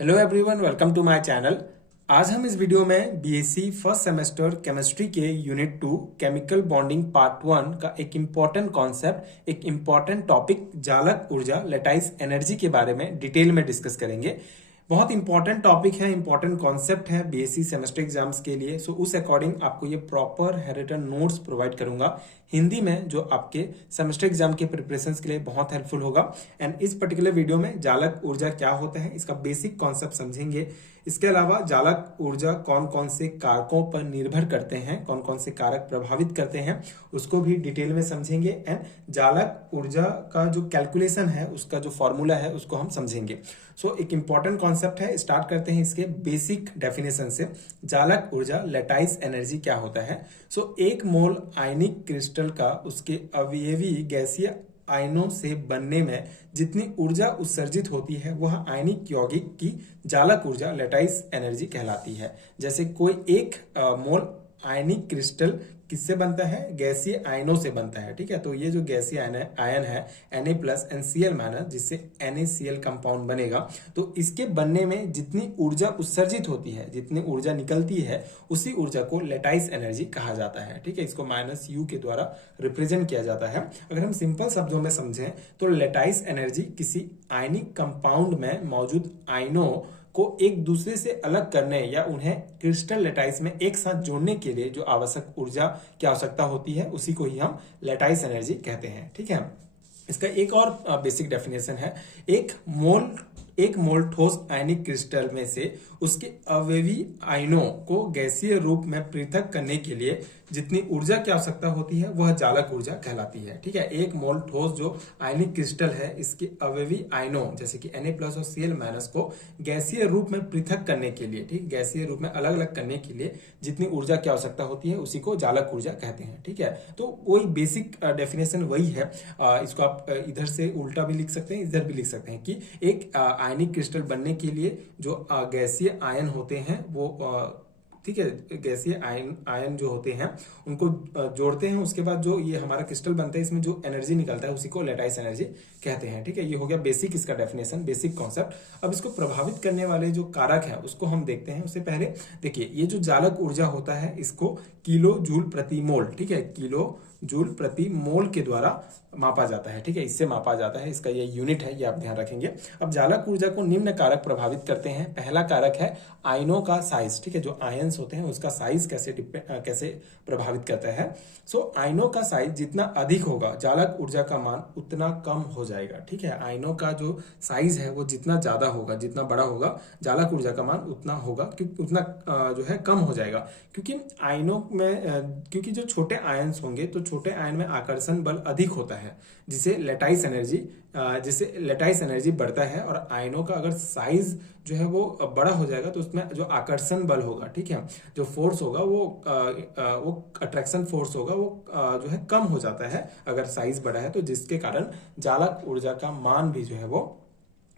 Hello everyone, welcome to my channel. आज हम इस वीडियो में बीएससी फर्स्ट सेमेस्टर केमिस्ट्री के यूनिट 2 केमिकल बॉन्डिंग पार्ट 1 का एक इम्पॉर्टेंट कॉन्सेप्ट, एक इम्पॉर्टेंट टॉपिक जालक ऊर्जा लेटाइस एनर्जी के बारे में डिटेल में डिस्कस करेंगे। बहुत इंपॉर्टेंट टॉपिक है, इंपॉर्टेंट कॉन्सेप्ट है बीएससी सेमेस्टर एग्जाम्स के लिए। सो उस अकॉर्डिंग आपको ये प्रॉपर रिटन नोट्स प्रोवाइड करूंगा हिंदी में, जो आपके सेमेस्टर एग्जाम के प्रिपरेशन के लिए बहुत हेल्पफुल होगा। एंड इस पर्टिकुलर वीडियो में जालक ऊर्जा क्या होता है, इसका बेसिक कॉन्सेप्ट समझेंगे। इसके अलावा जालक ऊर्जा कौन कौन से कारकों पर निर्भर करते हैं, कौन कौन से कारक प्रभावित करते हैं, उसको भी डिटेल में समझेंगे। एंड जालक ऊर्जा का जो कैलकुलेशन है, उसका जो फॉर्मूला है, उसको हम समझेंगे। सो एक इंपॉर्टेंट कॉन्सेप्ट है। स्टार्ट करते हैं इसके बेसिक डेफिनेशन से। जालक ऊर्जा लेटाइस एनर्जी क्या होता है। सो एक मोल आयनिक क्रिस्टल का उसके अवयवी गैसीय आयनों से बनने में जितनी ऊर्जा उत्सर्जित होती है, वह आयनिक यौगिक की जालक ऊर्जा लेटाइस एनर्जी कहलाती है। जैसे कोई एक मोल आयनिक क्रिस्टल किससे बनता है, गैसीय आयनों से बनता है। ठीक है, तो ये जो गैसीय आयन है Na+NCl- जिससे NaCl कंपाउंड बनेगा, तो इसके बनने में जितनी ऊर्जा उत्सर्जित होती है, जितनी ऊर्जा निकलती है, उसी ऊर्जा को लेटाइस एनर्जी कहा जाता है। ठीक है, इसको -U के द्वारा रिप्रेजेंट किया जाता है। अगर हम सिंपल शब्दों में समझें तो लेटाइस एनर्जी किसी आयनिक कंपाउंड में मौजूद आयनों को एक दूसरे से अलग करने या उन्हें क्रिस्टल लेटाइस में एक साथ जोड़ने के लिए जो आवश्यक ऊर्जा की आवश्यकता होती है, उसी को ही हम लेटाइस एनर्जी कहते हैं। ठीक है, इसका एक और बेसिक डेफिनेशन है। एक मोल ठोस आयनिक क्रिस्टल में से उसके अवयवी आयनों को गैसीय रूप में पृथक करने के लिए जितनी ऊर्जा की आवश्यकता होती है, वह जालक ऊर्जा कहलाती है। ठीक है, एक मोल ठोस जो आयनिक क्रिस्टल है, इसके अवयवी आयनों जैसे कि Na+ और Cl- को गैसीय रूप में पृथक करने के लिए, ठीक, गैसीय रूप में अलग अलग करने के लिए जितनी ऊर्जा की आवश्यकता होती है, उसी को जालक ऊर्जा कहते हैं। ठीक है, तो वही बेसिक डेफिनेशन वही है। इसको आप इधर से उल्टा भी लिख सकते हैं, इधर भी लिख सकते हैं कि एक आयनिक क्रिस्टल बनने के लिए जो गैसीय आयन होते हैं, वो ठीक है, गैसीय आयन जो होते हैं उनको जोड़ते हैं। उसके बाद जो ये हमारा क्रिस्टल बनता है, इसमें जो एनर्जी निकलता है, उसी को लेटाइस एनर्जी कहते हैं। ठीक है, ये हो गया बेसिक इसका डेफिनेशन, बेसिक कॉन्सेप्ट। अब इसको प्रभावित करने वाले जो कारक है, उसको हम देखते हैं। उससे पहले देखिए, ये जो जालक ऊर्जा होता है, इसको किलो जूल प्रति मोल, ठीक है, किलो जूल प्रति मोल के द्वारा मापा जाता है। ठीक है, इससे मापा जाता है, इसका ये यूनिट है, ये आप ध्यान रखेंगे। अब जालक ऊर्जा को निम्न कारक प्रभावित करते हैं। पहला कारक है आयनों का साइज। ठीक है, जो आयन्स होते हैं उसका साइज कैसे प्रभावित करता है। सो आयनों का साइज जितना अधिक होगा, जालक ऊर्जा का मान उतना कम हो जाएगा। ठीक है, आयनों का जो साइज है वो जितना ज्यादा होगा, जितना बड़ा होगा, जालक ऊर्जा का मान उतना होगा, क्योंकि उतना जो है कम हो जाएगा। क्योंकि आयनों में क्योंकि जो छोटे आयन्स होंगे, तो छोटे आयन में आकर्षण बल अधिक होता है, जिससे लेटाइस एनर्जी बढ़ता है। और आयनों का अगर साइज जो है वो बड़ा हो जाएगा, तो उसमें जो आकर्षण बल होगा, ठीक है, जो फोर्स होगा, वो अट्रैक्शन फोर्स होगा, वो जो है कम हो जाता है अगर साइज बड़ा है, तो जिसके कारण जालक ऊर्जा का मान भी जो है वो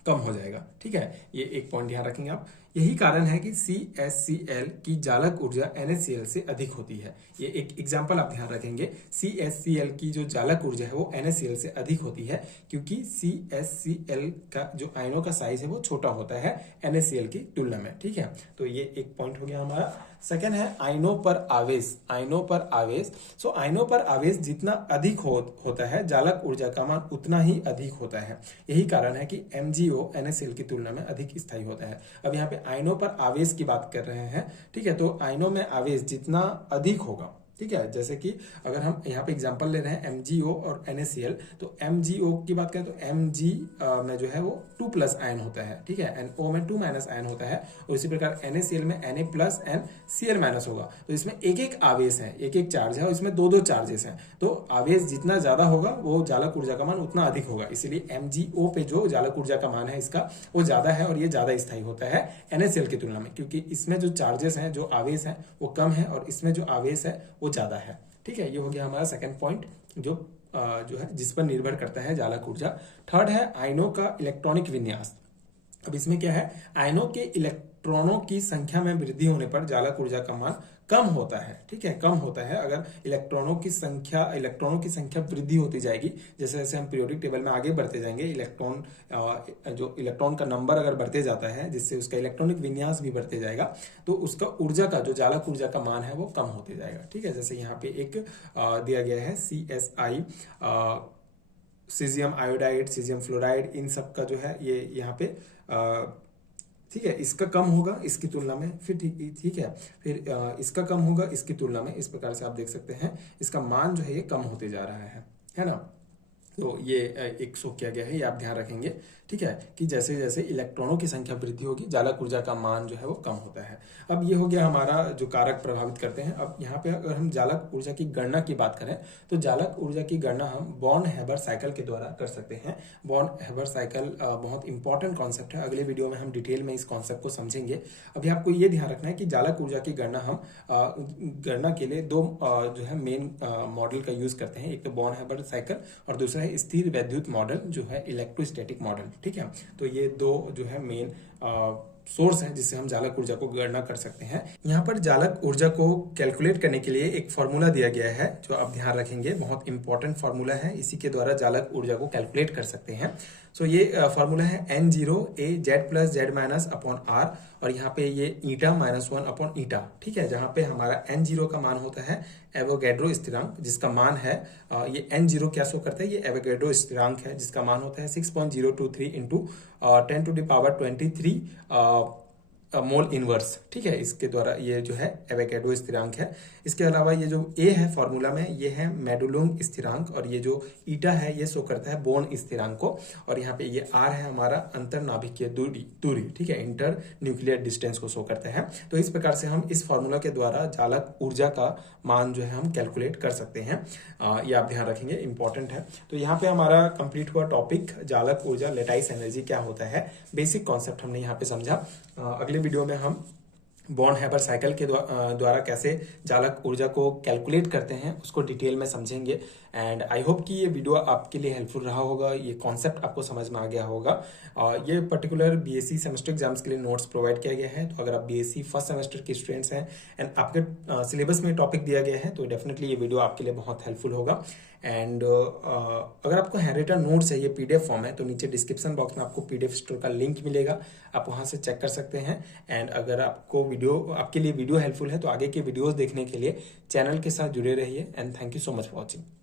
कम हो जाएगा। ठीक है, ये एक पॉइंट ध्यान रखेंगे आप। यही कारण है कि CaCl की जालक ऊर्जा NaCl से अधिक होती है। ये एक एग्जांपल आप ध्यान रखेंगे। CaCl की जो जालक ऊर्जा है वो NaCl से अधिक होती है, क्योंकि CaCl का जो आयनों का साइज है वो छोटा होता है NaCl की तुलना में। ठीक है, तो ये एक पॉइंट हो गया हमारा। सेकंड है आयनों पर आवेश। आयनों पर आवेश, सो आयनों पर आवेश जितना अधिक होता है, जालक ऊर्जा का मान उतना ही अधिक होता है। यही कारण है कि MgO NaCl की तुलना में अधिक स्थायी होता है। अब यहाँ पे आयनों पर आवेश की बात कर रहे हैं। ठीक है, तो आयनों में आवेश जितना अधिक होगा, ठीक है, जैसे कि अगर हम यहाँ पे एग्जांपल ले रहे हैं MgO और NaCl, तो MgO की बात करें तो Mg में जो है वो 2+ आयन होता है। ठीक है, NO में 2- आयन होता है, और इसी प्रकार NaCl में Na+ Cl- होगा। तो इसमें एक एक आवेश है, एक एक चार्ज है, और इसमें दो चार्जेस हैं। तो आवेश जितना ज्यादा होगा, वो जालक ऊर्जा का मान उतना अधिक होगा। इसीलिए MgO पे जो जालक ऊर्जा का मान है इसका, वो ज्यादा है, और ये ज्यादा स्थायी होता है NaCl की तुलना में, क्योंकि इसमें जो चार्जेस हैं, जो आवेश है, वो कम है, और इसमें जो आवेश है वो ज्यादा है। ठीक है, ये हो गया हमारा सेकंड पॉइंट, जो है जिस पर निर्भर करता है जालक ऊर्जा। थर्ड है आयनों का इलेक्ट्रॉनिक विन्यास। अब इसमें क्या है, आयनों के इलेक्ट्रॉनों की संख्या में वृद्धि होने पर चालक ऊर्जा का मान कम होता है। ठीक है, कम होता है। अगर इलेक्ट्रॉनों की संख्या वृद्धि होती जाएगी, जैसे जैसे हम पीरियोडिक टेबल में आगे बढ़ते जाएंगे, जो इलेक्ट्रॉन का नंबर अगर बढ़ते जाता है, जिससे उसका इलेक्ट्रॉनिक विन्यास भी बढ़ते जाएगा, तो उसका ऊर्जा का जो चालक ऊर्जा का मान है वो कम होते जाएगा। ठीक है, जैसे यहाँ पे एक दिया गया है CSI, caesium iodide, caesium fluoride, इन सब का जो है ये यहाँ पे ठीक है, इसका कम होगा इसकी तुलना में, फिर ठीक है, फिर इसका कम होगा इसकी तुलना में। इस प्रकार से आप देख सकते हैं इसका मान जो है ये कम होते जा रहा है ना। तो ये एक शो किया गया है, ये आप ध्यान रखेंगे। ठीक है, कि जैसे जैसे इलेक्ट्रॉनों की संख्या वृद्धि होगी, चालक ऊर्जा का मान जो है वो कम होता है। अब ये हो गया हमारा जो कारक प्रभावित करते हैं। अब यहाँ पे अगर हम चालक ऊर्जा की गणना की बात करें, तो चालक ऊर्जा की गणना हम बॉर्न हेबर साइकिल के द्वारा कर सकते हैं। बॉर्न हेबर साइकिल बहुत इंपॉर्टेंट कॉन्सेप्ट है, अगले वीडियो में हम डिटेल में इस कॉन्सेप्ट को समझेंगे। अभी आपको ये ध्यान रखना है कि चालक ऊर्जा की गणना हम गणना के लिए दो जो है मेन मॉडल का यूज करते हैं। एक तो बॉर्न हेबर साइकिल और दूसरा है स्थिर वैद्युत मॉडल, जो है इलेक्ट्रोस्टैटिक मॉडल। ठीक है, तो ये दो जो है मेन सोर्स है जिससे हम चालक ऊर्जा को गणना कर सकते हैं। यहाँ पर चालक ऊर्जा को कैलकुलेट करने के लिए एक फॉर्मूला दिया गया है, जो आप ध्यान रखेंगे, बहुत इंपॉर्टेंट फॉर्मूला है। इसी के द्वारा चालक ऊर्जा को कैलकुलेट कर सकते हैं। सो ये फॉर्मूला है N0 A Z plus Z minus upon R, और यहाँ पे ये ईटा -1 अपॉन ईटा। ठीक है, जहाँ पे हमारा N0 का मान होता है एवोगैड्रो स्थिरांक, जिसका मान है ये N0 क्या शो करता है, ये एवोगैड्रो स्थिरांक है, जिसका मान होता है 6.023 इंटू 10⁻23 मोल इनवर्स। ठीक है, इसके द्वारा ये जो है एवोगैड्रो स्थिरांक है। इसके अलावा ये जो ए है फॉर्मूला में, ये है मेडुलुंग स्थिरांक, और ये जो ईटा है ये शो करता है बोर्न स्थिरांक को, और यहाँ पे ये आर है हमारा अंतर नाभिकीय दूरी। ठीक है, इंटर न्यूक्लियर डिस्टेंस को शो करता है। तो इस प्रकार से हम इस फॉर्मूला के द्वारा चालक ऊर्जा का मान जो है हम कैलकुलेट कर सकते हैं। ये आप ध्यान रखेंगे, इंपॉर्टेंट है। तो यहाँ पे हमारा कंप्लीट हुआ टॉपिक चालक ऊर्जा, लेटाइस एनर्जी क्या होता है, बेसिक कॉन्सेप्ट हमने यहाँ पे समझा। अगले वीडियो में हम बॉर्न हेबर साइकिल के द्वारा कैसे चालक ऊर्जा को कैलकुलेट करते हैं उसको डिटेल में समझेंगे। एंड आई होप कि ये वीडियो आपके लिए हेल्पफुल रहा होगा, ये कॉन्सेप्ट आपको समझ में आ गया होगा। ये पर्टिकुलर बीएससी सेमेस्टर एग्जाम्स के लिए नोट्स प्रोवाइड किया गया है। तो अगर आप बीएससी फर्स्ट सेमेस्टर के स्टूडेंट्स हैं एंड आपके सिलेबस में टॉपिक दिया गया है, तो डेफिनेटली ये वीडियो आपके लिए बहुत हेल्पफुल होगा। एंड अगर आपको हैंडरिटन नोट्स है, ये पीडीएफ फॉर्म है, तो नीचे डिस्क्रिप्शन बॉक्स में आपको पीडीएफ स्टोर का लिंक मिलेगा, आप वहां से चेक कर सकते हैं। एंड अगर आपके लिए वीडियो हेल्पफुल है, तो आगे के वीडियोस देखने के लिए चैनल के साथ जुड़े रहिए। And thank you so much for watching.